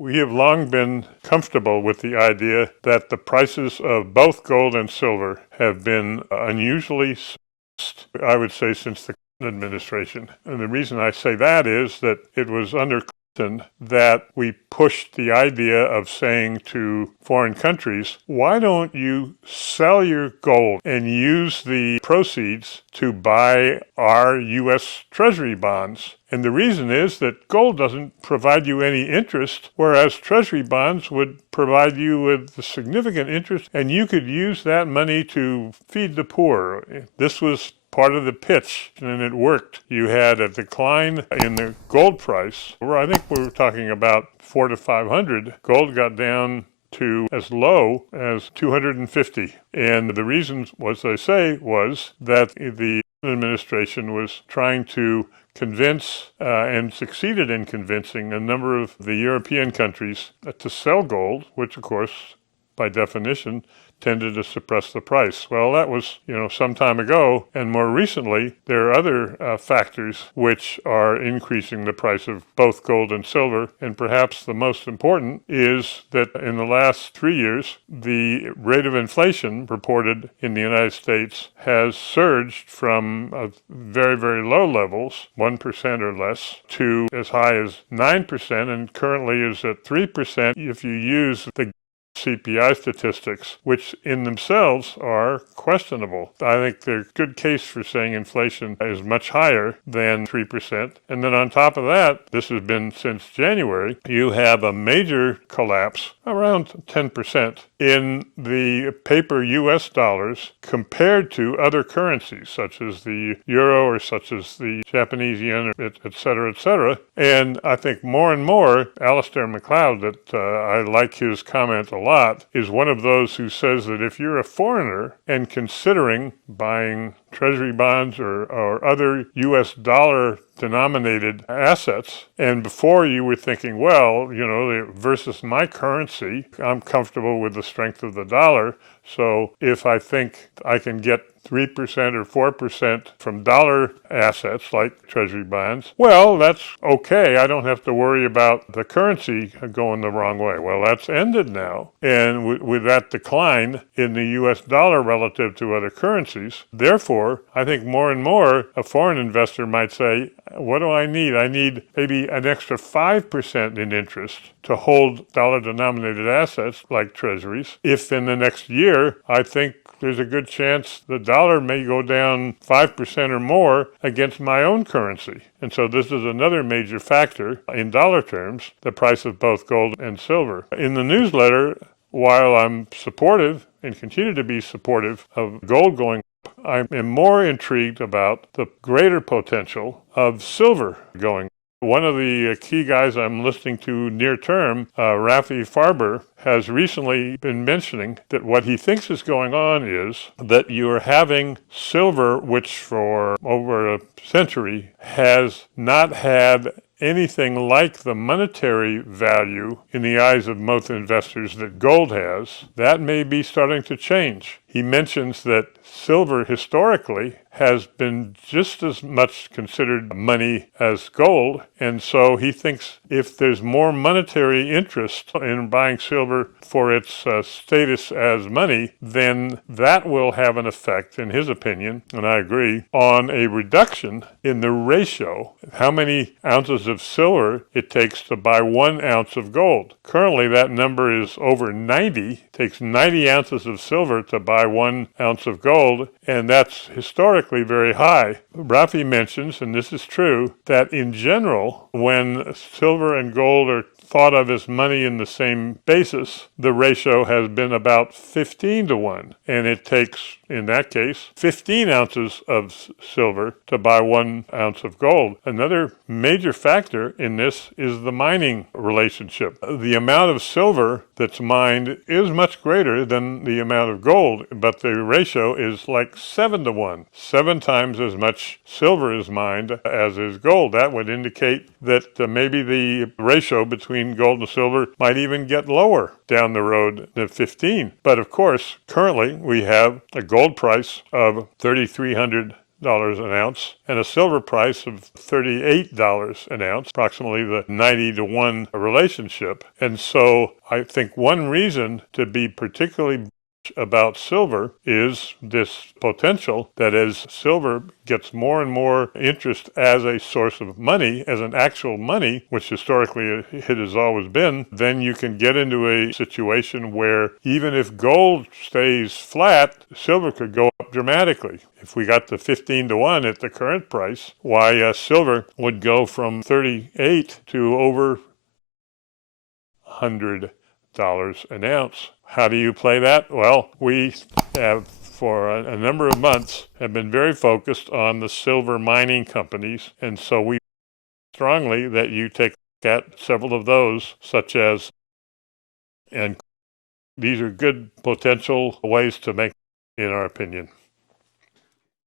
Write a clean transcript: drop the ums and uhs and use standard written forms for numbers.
We have long been comfortable with the idea that the prices of both gold and silver have been unusually, I would say, since the Clinton administration. And the reason I say that is that it was under Clinton that we pushed the idea of saying to foreign countries, why don't you sell your gold and use the proceeds to buy our U.S. Treasury bonds? And the reason is that gold doesn't provide you any interest, whereas Treasury bonds would provide you with significant interest, and you could use that money to feed the poor. This was part of the pitch, and it worked. You had a decline in the gold price, where I think we were talking about 400 to 500. Gold got down to as low as 250. And the reason, as I say, was that the administration was trying to convince and succeeded in convincing a number of the European countries to sell gold, which of course, by definition, tended to suppress the price. Well, that was, some time ago, and more recently, there are other factors which are increasing the price of both gold and silver, and perhaps the most important is that in the last 3 years, the rate of inflation reported in the United States has surged from very, very low levels, 1% or less, to as high as 9%, and currently is at 3% if you use the CPI statistics, which in themselves are questionable. I think there's a good case for saying inflation is much higher than 3%. And then on top of that, this has been since January, you have a major collapse, around 10%, in the paper US dollars compared to other currencies, such as the euro or such as the Japanese yen, et cetera, et cetera. And I think more and more, Alistair MacLeod, that I like his comment a lot, is one of those who says that if you're a foreigner and considering buying treasury bonds or other U.S. dollar denominated assets, and before you were thinking, well, versus my currency, I'm comfortable with the strength of the dollar, so if I think I can get 3% or 4% from dollar assets like treasury bonds, well, that's okay. I don't have to worry about the currency going the wrong way. Well, that's ended now. And with that decline in the U.S. dollar relative to other currencies, therefore, I think more and more a foreign investor might say, what do I need? I need maybe an extra 5% in interest to hold dollar-denominated assets like treasuries. If in the next year I think there's a good chance the dollar may go down 5% or more against my own currency. And so this is another major factor in dollar terms, the price of both gold and silver. In the newsletter, while I'm supportive and continue to be supportive of gold going up, I am more intrigued about the greater potential of silver going up. One of the key guys I'm listening to near term, Rafi Farber, has recently been mentioning that what he thinks is going on is that you're having silver, which for over a century has not had anything like the monetary value in the eyes of most investors that gold has. That may be starting to change. He mentions that silver historically has been just as much considered money as gold, and so he thinks if there's more monetary interest in buying silver for its status as money, then that will have an effect, in his opinion, and I agree, on a reduction in the ratio, how many ounces of silver it takes to buy 1 ounce of gold. Currently, that number is over 90. It takes 90 ounces of silver to buy 1 ounce of gold, and that's historically very high. Rafi mentions, and this is true, that in general, when silver and gold are thought of as money in the same basis, the ratio has been about 15 to 1. And it takes, in that case, 15 ounces of silver to buy 1 ounce of gold. Another major factor in this is the mining relationship. The amount of silver that's mined is much greater than the amount of gold, but the ratio is like 7 to 1. 7 times as much silver is mined as is gold. That would indicate that maybe the ratio between gold and silver might even get lower down the road than 15. But of course, currently we have a gold price of $3,300 an ounce, and a silver price of $38 an ounce, approximately the 90 to 1 relationship. And so I think one reason to be particularly about silver is this potential that as silver gets more and more interest as a source of money, as an actual money, which historically it has always been, then you can get into a situation where even if gold stays flat, silver could go up dramatically. If we got to 15 to 1 at the current price, why silver would go from 38 to over $100 an ounce. How do you play that? Well, we have for a number of months have been very focused on the silver mining companies, and so we strongly that you take at several of those, such as, and these are good potential ways to make, in our opinion.